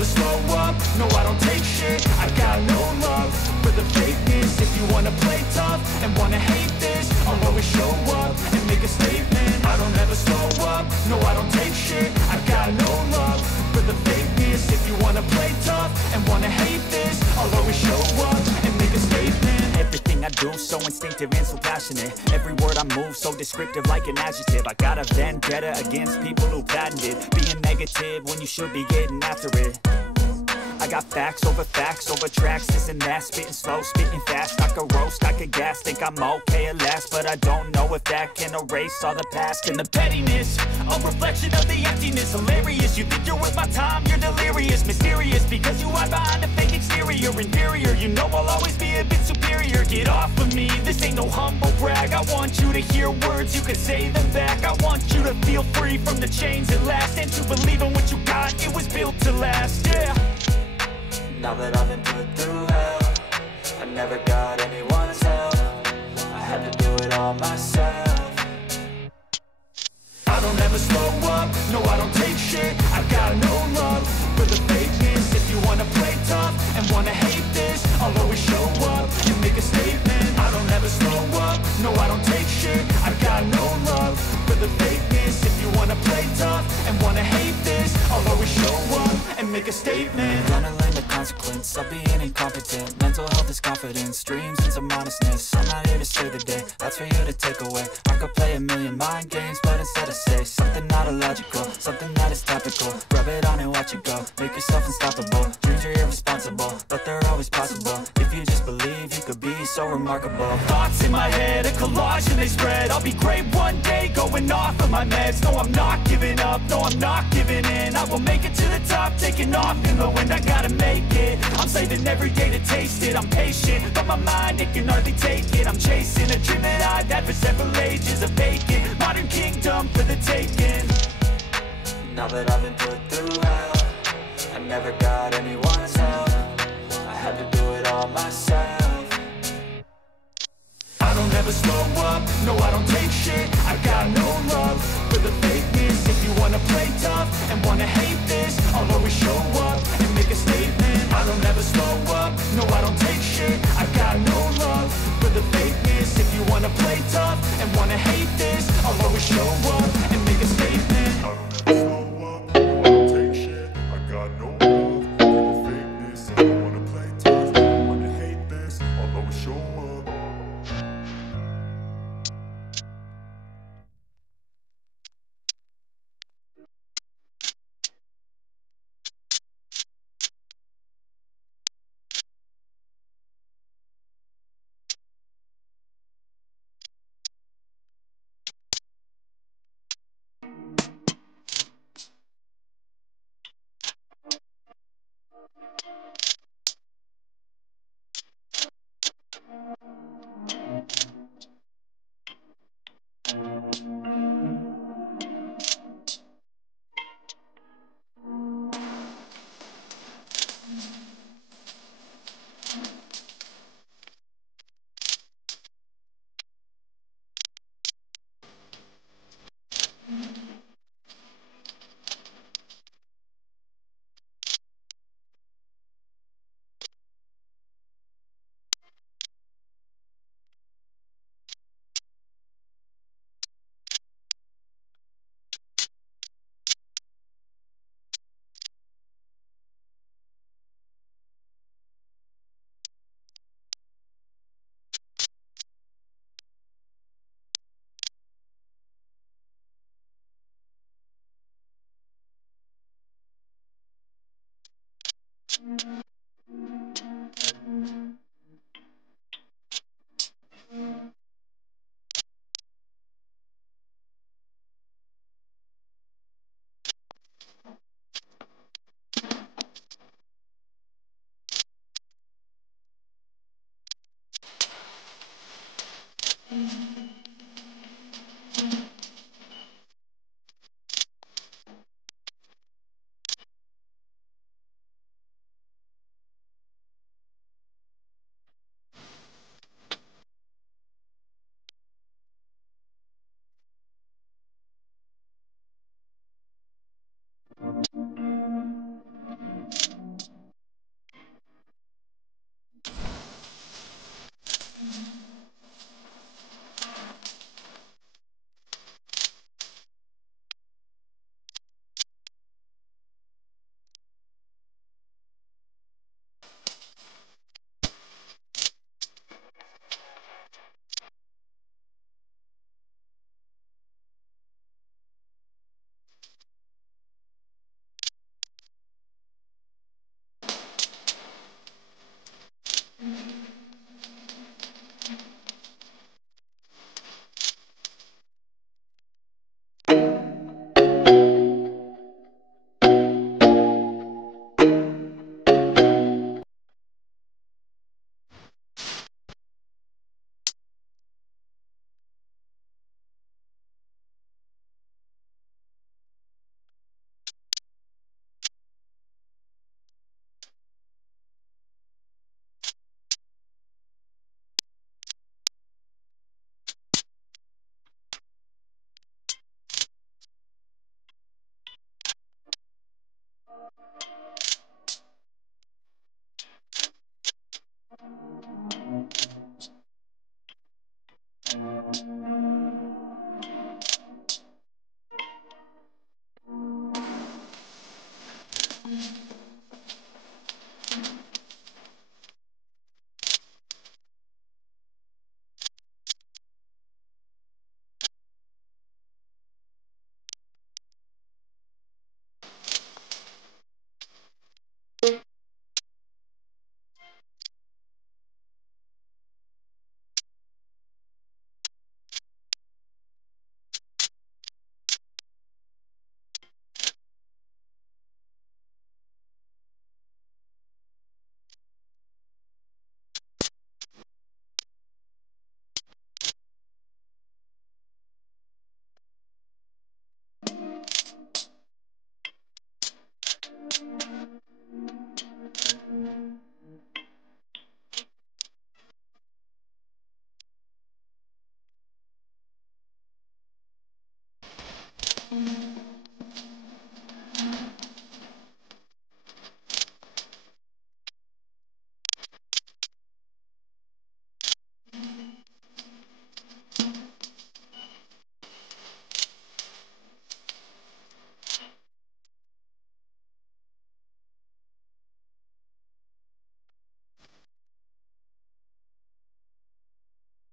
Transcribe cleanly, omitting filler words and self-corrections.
never slow up, no I don't take shit. I got no love for the fakeness. If you wanna play tough and wanna hate this, I'll always show up and make a statement. I don't ever slow up, no I don't take shit. I got no love for the fakeness. If you wanna play tough and wanna hate this, I'll always show up and make a statement. Everything I do so instinctive and so passionate. Every word I move so descriptive like an adjective. I got a vendetta against people who patented being negative when you should be getting after it. I got facts over tracks, this and that. Spitting slow, spitting fast. I could roast, I could gas. Think I'm okay at last, but I don't know if that can erase all the past. And the pettiness, a reflection of the emptiness. Hilarious, you think you're worth my time, you're delirious. Mysterious, because you hide behind a fake exterior. Inferior, you know I'll always be a bit superior. Get off of me, this ain't no humble brag. I want you to hear words, you can say them back. I want you to feel free from the chains at last, and to believe in what you got, it was built to last, yeah. Now that I've been put through hell, I never got anyone's help. I had to do it all myself. I don't ever slow up, no I don't take shit. I got no love for the fakeness. If you wanna play tough and wanna hate this, I'll always show up and make a statement. I don't ever slow up, no I don't take shit. I got no love for the fakeness. If you wanna play tough and wanna hate this, I'll always show up and make a statement. Gonna learn the consequence of being incompetent. Mental health is confidence, dreams and some honestness. I'm not here to save the day, that's for you to take away. I could play a million mind games, but instead I say something not illogical, something that is topical. Rub it on and watch it go, make yourself unstoppable. Dreams are irresponsible, but they're always possible. If you just believe, you could be so remarkable. Thoughts in my head, a collage and they spread. I'll be great one day, going off of my meds. No, I'm not giving up, no, I'm not giving in. I will make it to the top, taking off in the wind. I gotta make it, I'm saving every day to taste it. I'm patient, but my mind, it can hardly take it. I'm chasing a dream that I've had for several ages. A vacant, modern kingdom for the taking. Now that I've been put through hell, I never got anyone's help. I had to do it all myself. I don't ever slow up, no I don't take shit. I got no love for the fakeness. If you wanna play tough and wanna hate this, I'll always show up and make a statement. I don't ever slow up, no I don't take shit. I got no love for the fakeness. If you wanna play tough and wanna hate this, I'll always show up and make a statement. I don't ever slow up, no I don't take shit. I got no love for the fakeness. If you wanna play tough and wanna hate this, I'll always show up. Mm.